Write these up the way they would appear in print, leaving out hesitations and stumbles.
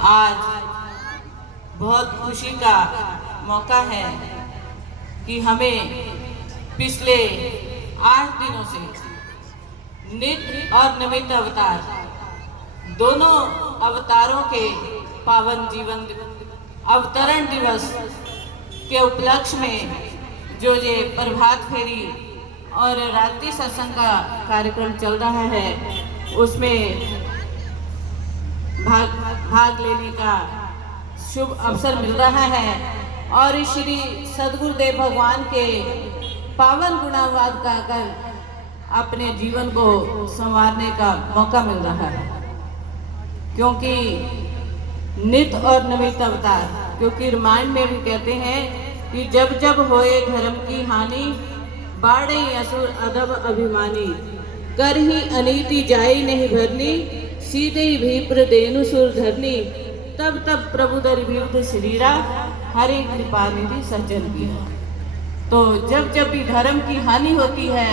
आज बहुत खुशी का मौका है कि हमें पिछले 8 दिनों से नित्य और नमित अवतार दोनों अवतारों के पावन जीवन अवतरण दिवस के उपलक्ष्य में जो ये प्रभात फेरी और रात्रि सत्संग का कार्यक्रम चल रहा है उसमें भाग लेने का शुभ अवसर मिल रहा है और श्री सद्गुरुदेव भगवान के पावन गुणावाद गाकर अपने जीवन को संवारने का मौका मिल रहा है। क्योंकि नित्य और नमित अवतार, क्योंकि रामायण में भी कहते हैं कि जब जब होए धर्म की हानि बाढ़े असुर अधम अभिमानी कर ही अनीति जाई नहीं भरनी सीधे ही भीप्र देनु सुर धरनी तब तब प्रभु दर विरुद्ध शरीरा हरे कृपा निधि सज्जन की। तो जब जब भी धर्म की हानि होती है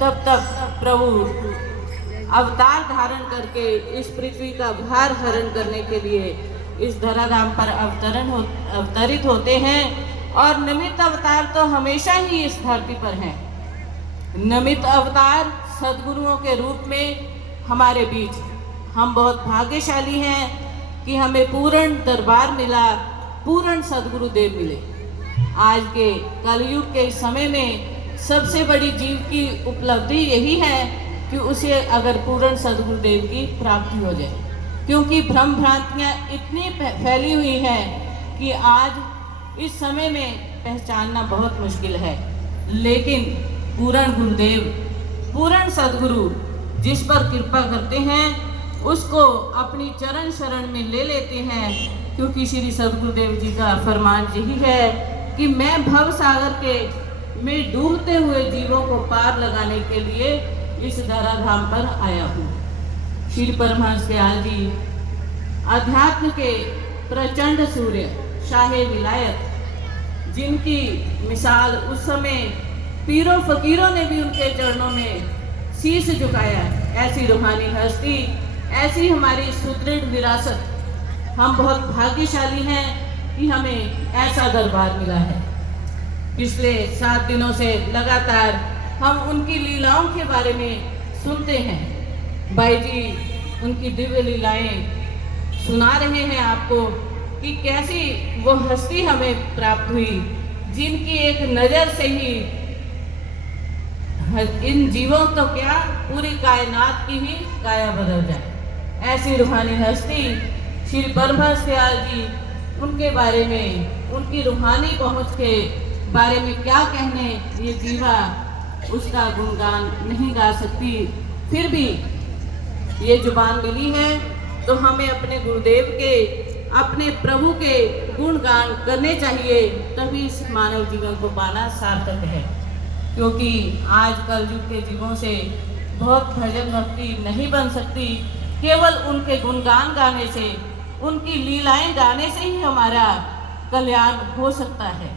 तब तब प्रभु अवतार धारण करके इस पृथ्वी का भार हरण करने के लिए इस धराधाम पर अवतरित होते हैं। और नमित अवतार तो हमेशा ही इस धरती पर हैं। नमित अवतार सद्गुरुओं के रूप में हमारे बीच, हम बहुत भाग्यशाली हैं कि हमें पूर्ण दरबार मिला, पूर्ण सद्गुरुदेव मिले। आज के कलयुग के समय में सबसे बड़ी जीव की उपलब्धि यही है कि उसे अगर पूर्ण सद्गुरुदेव की प्राप्ति हो जाए, क्योंकि भ्रम भ्रांतियाँ इतनी फैली हुई हैं कि आज इस समय में पहचानना बहुत मुश्किल है। लेकिन पूर्ण गुरुदेव, पूर्ण सद्गुरु जिस पर कृपा करते हैं उसको अपनी चरण शरण में ले लेते हैं, क्योंकि श्री सद्गुरुदेव जी का फरमान यही है कि मैं भव सागर के में डूबते हुए जीवों को पार लगाने के लिए इस धराधाम पर आया हूँ। श्री परमहंस दयाल जी अध्यात्म के प्रचंड सूर्य शाहे विलायत, जिनकी मिसाल उस समय पीरों फकीरों ने भी उनके चरणों में शीश झुकाया, ऐसी रूहानी हस्ती, ऐसी हमारी सुदृढ़ विरासत, हम बहुत भाग्यशाली हैं कि हमें ऐसा दरबार मिला है। पिछले 7 दिनों से लगातार हम उनकी लीलाओं के बारे में सुनते हैं। भाई जी उनकी दिव्य लीलाएं सुना रहे हैं आपको कि कैसी वो हस्ती हमें प्राप्त हुई, जिनकी एक नज़र से ही इन जीवों तो क्या पूरी कायनात की ही काया बदल जाए। ऐसी रूहानी हस्ती श्री परमहंस दयाल जी, उनके बारे में, उनकी रूहानी पहुंच के बारे में क्या कहने, ये जीवा उसका गुणगान नहीं गा सकती। फिर भी ये जुबान मिली है तो हमें अपने गुरुदेव के, अपने प्रभु के गुणगान करने चाहिए, तभी इस मानव जीवन को पाना सार्थक है। क्योंकि आज कलयुग के जीवों से बहुत भजन भक्ति नहीं बन सकती, केवल उनके गुणगान गाने से, उनकी लीलाएं गाने से ही हमारा कल्याण हो सकता है।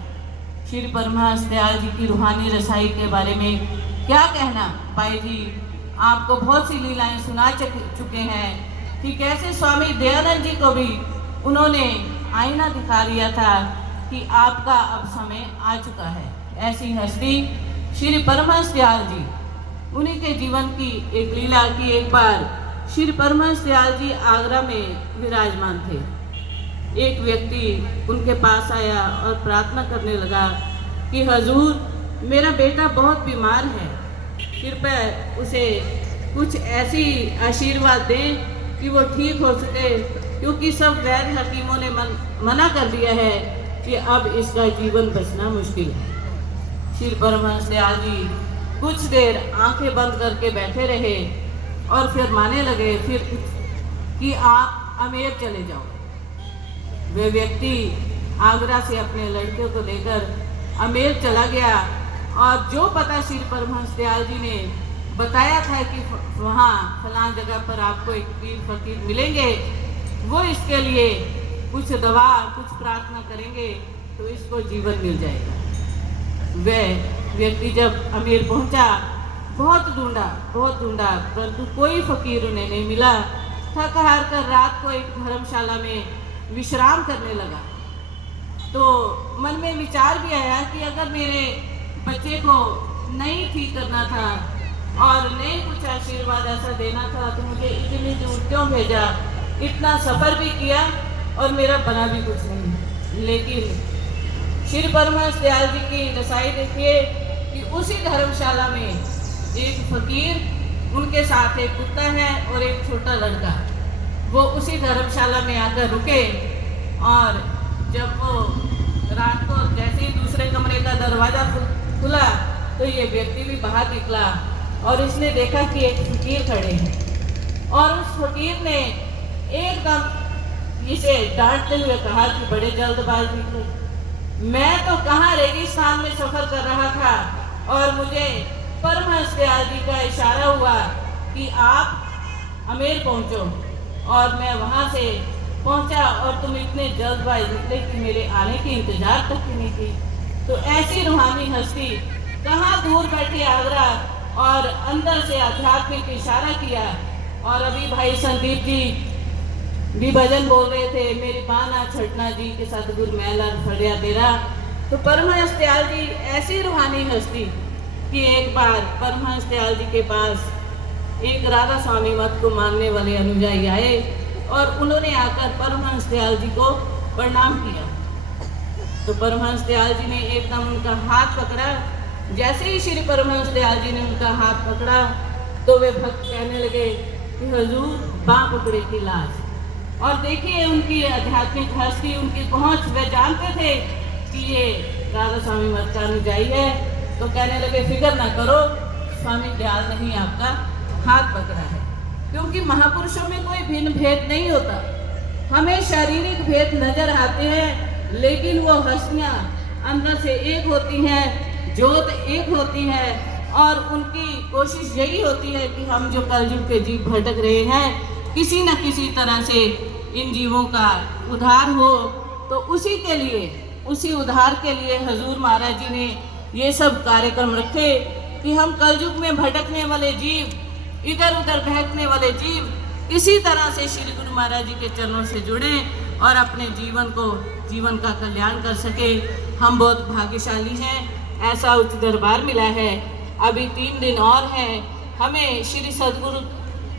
श्री परमहंस दयाल जी की रूहानी रसाई के बारे में क्या कहना। भाई जी आपको बहुत सी लीलाएं सुना चुके हैं कि कैसे स्वामी दयानंद जी को भी उन्होंने आईना दिखा दिया था कि आपका अब समय आ चुका है। ऐसी हस्ती श्री परमहंस दयाल जी, उन्हीं के जीवन की एक लीला की, एक बार श्री परमहंस दयाल जी आगरा में विराजमान थे। एक व्यक्ति उनके पास आया और प्रार्थना करने लगा कि हजूर मेरा बेटा बहुत बीमार है, कृपया उसे कुछ ऐसी आशीर्वाद दें कि वो ठीक हो सके, क्योंकि सब वैद्य हकीमों ने मना कर दिया है कि अब इसका जीवन बचना मुश्किल है। श्री परमहंस दयाल जी कुछ देर आंखें बंद करके बैठे रहे और फिर माने लगे फिर कि आप अमेर चले जाओ। वे व्यक्ति आगरा से अपने लड़के को लेकर अमेर चला गया और जो पता श्री परमहंस दयाल जी ने बताया था कि वहाँ फलां जगह पर आपको एक पीर फकीर मिलेंगे, वो इसके लिए कुछ दवा, कुछ प्रार्थना करेंगे तो इसको जीवन मिल जाएगा। वह व्यक्ति जब अमेर पहुँचा, बहुत ढूंढा परंतु कोई फकीर उन्हें नहीं मिला। थक हार कर रात को एक धर्मशाला में विश्राम करने लगा। तो मन में विचार भी आया कि अगर मेरे बच्चे को नहीं ठीक करना था और नहीं कुछ आशीर्वाद ऐसा देना था तो मुझे इतनी दूर क्यों भेजा, इतना सफ़र भी किया और मेरा बना भी कुछ नहीं। लेकिन श्री परमहंस दयाल जी की रसाई देखिए कि उसी धर्मशाला में एक फकीर, उनके साथ एक कुत्ता है और एक छोटा लड़का, वो उसी धर्मशाला में आकर रुके। और जब वो रात को जैसे ही दूसरे कमरे का दरवाज़ा खुला तो ये व्यक्ति भी बाहर निकला और इसने देखा कि एक फकीर खड़े हैं और उस फकीर ने एकदम इसे डांटते हुए कहा कि बड़े जल्दबाज निकले, मैं तो कहाँ रेगिस्तान में सफ़र कर रहा था और मुझे परमहंस दयाल जी का इशारा हुआ कि आप अमेर पहुँचो और मैं वहाँ से पहुँचा और तुम इतने जल्दबाज निकले कि मेरे आने की इंतज़ार तक ही नहीं की। तो ऐसी रूहानी हस्ती कहाँ दूर बैठे आगरा और अंदर से आध्यात्मिक इशारा किया। और अभी भाई संदीप जी भी भजन बोल रहे थे, मेरी बाना छटना जी के सतगुर मैला फड़िया तेरा। तो परमहंस दयाल जी ऐसी रूहानी हस्ती कि एक बार परमहंस दयाल जी के पास एक राधा स्वामी मत को मानने वाले अनुयायी आए और उन्होंने आकर परमहंस दयाल जी को प्रणाम किया। तो परमहंस दयाल जी ने एकदम उनका हाथ पकड़ा। जैसे ही श्री परमहंस दयाल जी ने उनका हाथ पकड़ा तो वे भक्त कहने लगे कि हुजूर बाँ पकड़े की लाज। और देखिए उनकी आध्यात्मिक हस्ती, उनकी पहुंच, वे जानते थे कि ये राधा स्वामी मत का अनुयायी है। तो कहने लगे फिक्र ना करो, स्वामी दयाल ने ही आपका हाथ पकड़ा है। क्योंकि महापुरुषों में कोई भिन्न भेद नहीं होता, हमें शारीरिक भेद नजर आते हैं लेकिन वो हस्तियाँ अंदर से एक होती हैं, ज्योत एक होती है। और उनकी कोशिश यही होती है कि हम जो कलयुग के जीव भटक रहे हैं किसी न किसी तरह से इन जीवों का उद्धार हो। तो उसी के लिए, उसी उद्धार के लिए हजूर महाराज जी ने ये सब कार्यक्रम रखे कि हम कलयुग में भटकने वाले जीव, इधर उधर बहकने वाले जीव किसी तरह से श्री गुरु महाराज जी के चरणों से जुड़े और अपने जीवन का कल्याण कर सके। हम बहुत भाग्यशाली हैं, ऐसा उच्च दरबार मिला है। अभी 3 दिन और हैं, हमें श्री सद्गुरु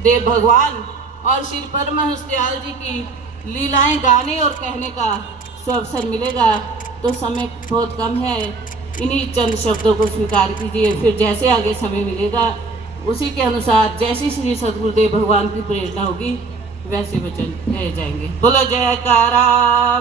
देव भगवान और श्री परमहंस दयाल जी की लीलाएं गाने और कहने का अवसर मिलेगा। तो समय बहुत कम है, इन्हीं चंद शब्दों को स्वीकार कीजिए। फिर जैसे आगे समय मिलेगा उसी के अनुसार जैसे श्री सद्गुरुदेव भगवान की प्रेरणा होगी वैसे वचन कहे जाएंगे। बोलो जयकारा।